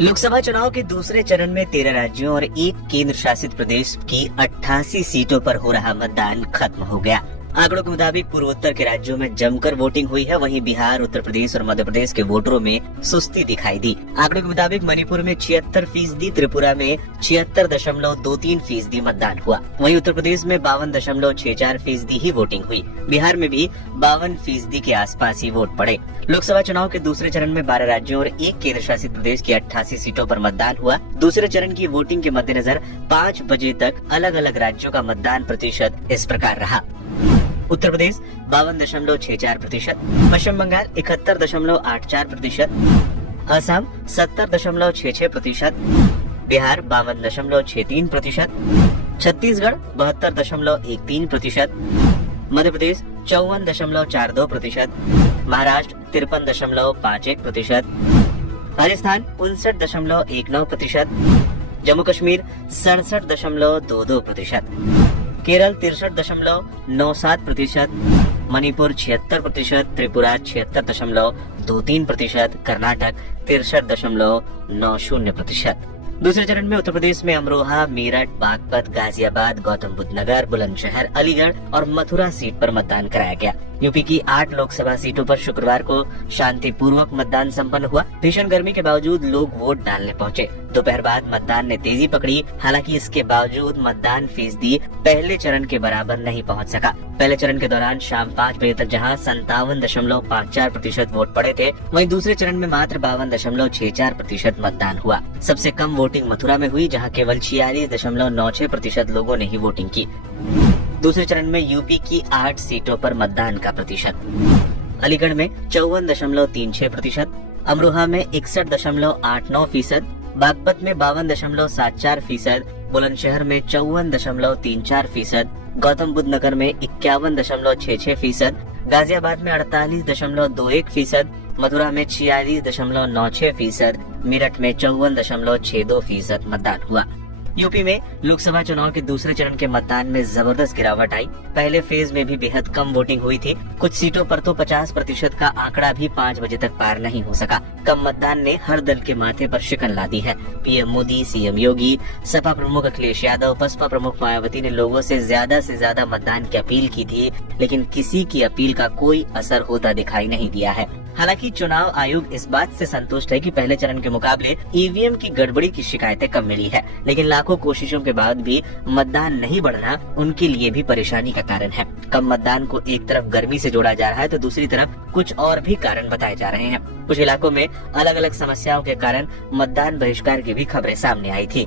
लोकसभा चुनाव के दूसरे चरण में 13 राज्यों और एक केंद्र शासित प्रदेश की 88 सीटों पर हो रहा मतदान खत्म हो गया। आंकड़ों के मुताबिक पूर्वोत्तर के राज्यों में जमकर वोटिंग हुई है, वहीं बिहार, उत्तर प्रदेश और मध्य प्रदेश के वोटरों में सुस्ती दिखाई दी। आंकड़ों के मुताबिक मणिपुर में 76%, त्रिपुरा में 76.23% मतदान हुआ। वहीं उत्तर प्रदेश में 52.64% ही वोटिंग हुई। बिहार में भी 52% के आसपास ही वोट पड़े। लोकसभा चुनाव के दूसरे चरण में 12 राज्यों और एक केंद्र शासित प्रदेश की 88 सीटों पर मतदान हुआ। दूसरे चरण की वोटिंग के मद्देनजर 5 बजे तक अलग अलग राज्यों का मतदान प्रतिशत इस प्रकार रहा। उत्तर प्रदेश 52.64%, पश्चिम बंगाल 71.84%, असम 70.66%, बिहार 52.63%, छत्तीसगढ़ 72.13%, मध्य प्रदेश 54.42%, महाराष्ट्र 53.51%, राजस्थान 59.19%, जम्मू कश्मीर 67.22%, केरल 63.97%, मणिपुर 76%, त्रिपुरा 76.23%, कर्नाटक 63.90%। दूसरे चरण में उत्तर प्रदेश में अमरोहा, मेरठ, बागपत, गाजियाबाद, गौतम बुद्ध नगर, बुलंदशहर, अलीगढ़ और मथुरा सीट पर मतदान कराया गया। यूपी की 8 लोकसभा सीटों पर शुक्रवार को शांतिपूर्वक मतदान संपन्न हुआ। भीषण गर्मी के बावजूद लोग वोट डालने पहुंचे। दोपहर बाद मतदान ने तेजी पकड़ी। हालांकि इसके बावजूद मतदान फीसदी पहले चरण के बराबर नहीं पहुंच सका। पहले चरण के दौरान शाम 5 बजे तक जहां 57.54% वोट पड़े थे, वहीं दूसरे चरण में मात्र 52.64% मतदान हुआ। सबसे कम वोटिंग मथुरा में हुई, जहां केवल 46.96% लोगों ने ही वोटिंग की। दूसरे चरण में यूपी की 8 सीटों पर मतदान का प्रतिशत: अलीगढ़ में 54.36%, अमरोहा में 61.89%, बागपत में 52.74%, बुलंदशहर में 54.34%, गौतम बुद्ध नगर में 51.66%, गाजियाबाद में 48.21%, मथुरा में 46.96%, मेरठ में 54.62% मतदान हुआ। यूपी में लोकसभा चुनाव के दूसरे चरण के मतदान में जबरदस्त गिरावट आई। पहले फेज में भी बेहद कम वोटिंग हुई थी। कुछ सीटों पर तो 50% का आंकड़ा भी 5 बजे तक पार नहीं हो सका। कम मतदान ने हर दल के माथे पर शिकन ला दी है। पीएम मोदी, सीएम योगी, सपा प्रमुख अखिलेश यादव, बसपा प्रमुख मायावती ने लोगों से ज्यादा मतदान की अपील की थी, लेकिन किसी की अपील का कोई असर होता दिखाई नहीं दिया है। हालांकि चुनाव आयोग इस बात से संतुष्ट है कि पहले चरण के मुकाबले ईवीएम की गड़बड़ी की शिकायतें कम मिली है, लेकिन लाखों कोशिशों के बाद भी मतदान नहीं बढ़ना उनके लिए भी परेशानी का कारण है। कम मतदान को एक तरफ गर्मी से जोड़ा जा रहा है तो दूसरी तरफ कुछ और भी कारण बताए जा रहे हैं। कुछ इलाकों में अलग अलग समस्याओं के कारण मतदान बहिष्कार की भी खबरें सामने आई थी।